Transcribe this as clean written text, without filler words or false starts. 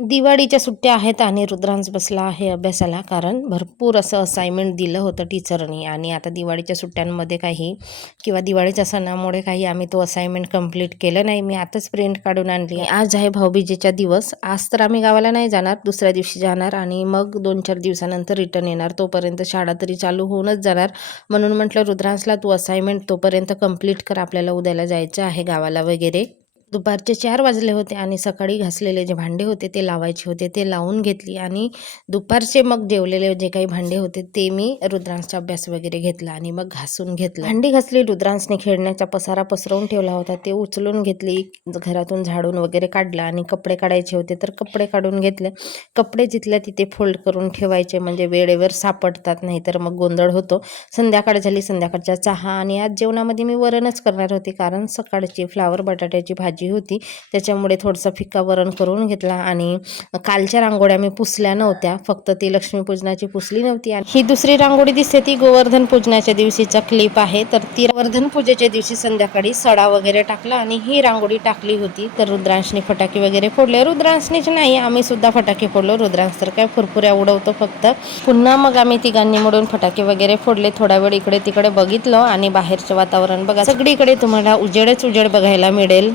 दिवाळीच्या सुट्ट्या आहेत आणि रुद्रांश बसला आहे अभ्यासाला, कारण भरपूर असं असाइनमेंट दिलं होतं टीचरनी. आणि आता दिवाळीच्या सुट्ट्यांमध्ये काही किंवा दिवाळीच्या सणामुळे काही आम्ही तो असाइनमेंट कंप्लीट केलं नाही. मी आताच प्रिंट काढून आणली. आज आहे भाऊबीजेचा दिवस. आज तर आम्ही गावाला नाही जाणार, दुसऱ्या दिवशी जाणार आणि मग 2-4 दिवसानंतर रिटर्न येणार. तोपर्यंत शाळा तरी चालू होऊनच जाणार. म्हणून म्हटलं रुद्रांशला, तू असाइनमेंट तोपर्यंत कंप्लीट कर, आपल्याला उद्याला जायचं आहे गावाला वगैरे. दुपारचे 4 वाजले होते आणि सकाळी घासलेले जे भांडे होते ते लावायचे होते, ते लावून घेतली. आणि दुपारचे मग जेवलेले जे काही भांडे होते ते मी रुद्रांशचा अभ्यास वगैरे घेतला आणि मग घासून घेतलं. भांडी घासली. रुद्रांशने खेळण्याचा पसारा पसरवून ठेवला होता, ते उचलून घेतली. घरातून झाडून वगैरे काढला आणि कपडे काढायचे होते तर कपडे काढून घेतले. कपडे जिथल्या तिथे फोल्ड करून ठेवायचे, म्हणजे वेळेवर सापडतात, नाही तर मग गोंधळ होतो. संध्याकाळ झाली, संध्याकाळचा चहा. आणि आज जेवणामध्ये मी वरणच करणार होते, कारण सकाळची फ्लावर बटाट्याची भाजी होती, त्याच्यामुळे थोडंसं फिक्का वरण करून घेतला. आणि कालच्या रांगोळ्या मी पुसल्या नव्हत्या, फक्त ती लक्ष्मीपूजनाची पुसली नव्हती. आणि ही दुसरी रांगोळी दिसते ती गोवर्धन पूजनाच्या दिवशीचा क्लिप आहे. तर ती गोवर्धन पूजेच्या दिवशी संध्याकाळी सडा वगैरे टाकला आणि ही रांगोळी टाकली होती. तर रुद्रांशने फटाके वगैरे फोडले. रुद्रांशनेच नाही, आम्ही सुद्धा फटाके फोडलो. रुद्रांश तर काय फुरफुऱ्या उडवतो फक्त. पुन्हा मग आम्ही तिघांनी मिळून फटाके वगैरे फोडले. थोडा वेळ इकडे तिकडे बघितलं आणि बाहेरचं वातावरण बघा, सगळीकडे तुम्हाला उजेडच उजेड बघायला मिळेल.